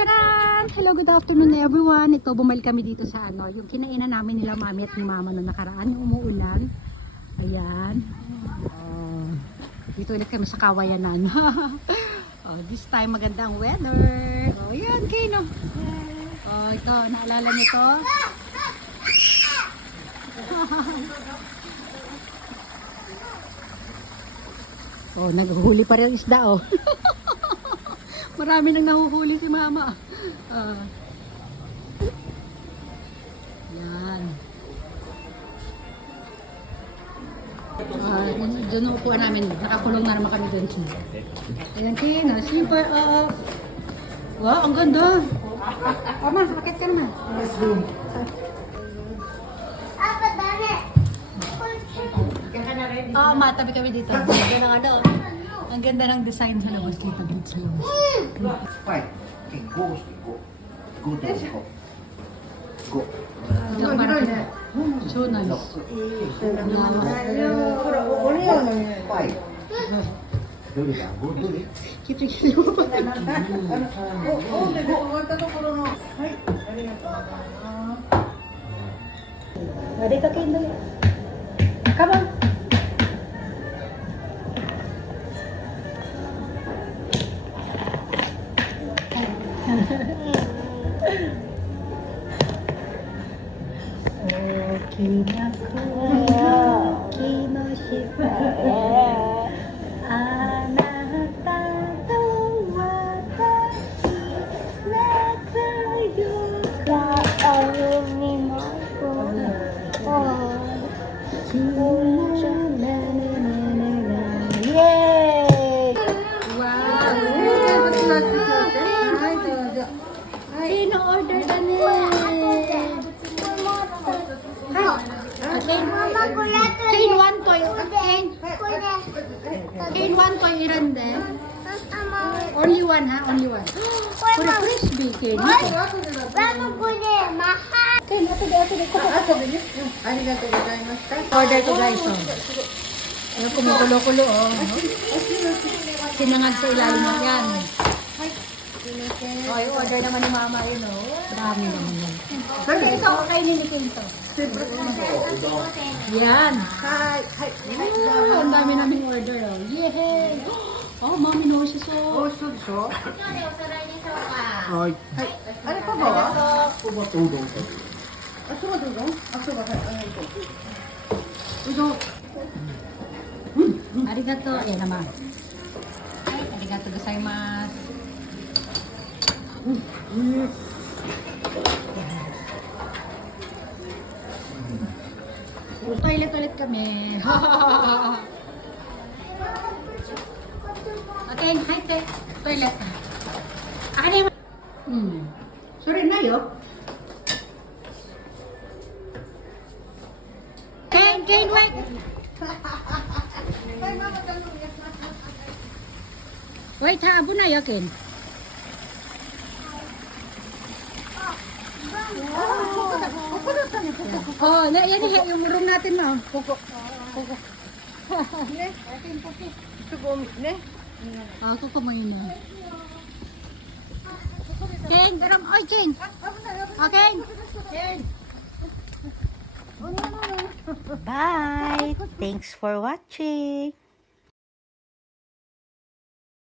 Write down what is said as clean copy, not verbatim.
Charan! Hello, good afternoon everyone. Ito, bumalik kami dito sa yung kinainan namin nila mami at ni mama noong nakaraan, yung umuulan. Ayan. Dito ulit kami sa Kawayanan. This time maganda ang weather. Ayan, Kino. Ito, naalala niyo to? Naghuhuli pa rin isda, Marami nang nahuhuli si mama. Yan. Diyan ang upuan namin. Nakakulong na naman kami dyan. Ayan, Kina. Super. Wow, ang ganda. Ma, akit ka naman. Tabi kami dito. Ang ganda ng design sa labas dito. Sa labas. Vai, go. Go. Go. So nice. Vai. Go. Kiti mo pa. Dito kayo dali. Come on. Kain one toy. Kain one toy irande. Only one, ha? Only one. For a frisbee, Kain. Kain, order to guys, Ayan, kumukulo-kulo, Sinangag sa ilalim na yan. Yung order naman ni mama yun, Dami naman yan. Kasi ito, kainin ni Kain to. Yan. Ang dami naming order, Yehey! Mami no, siya so. Ay. Ano pa ba? Tudong. Arigato. Ayan naman. Arigato gozaimasu. Toilet kami. Okay, hi te. Toilet. Akin na Sorry na yo. Kain, wait. Wait ha, abo na yo, Ken. Yan yung room natin na. Kuko. Kuko mo yun na. Ken, darang, Ken. Okay. Ken. Bye! Thanks for watching!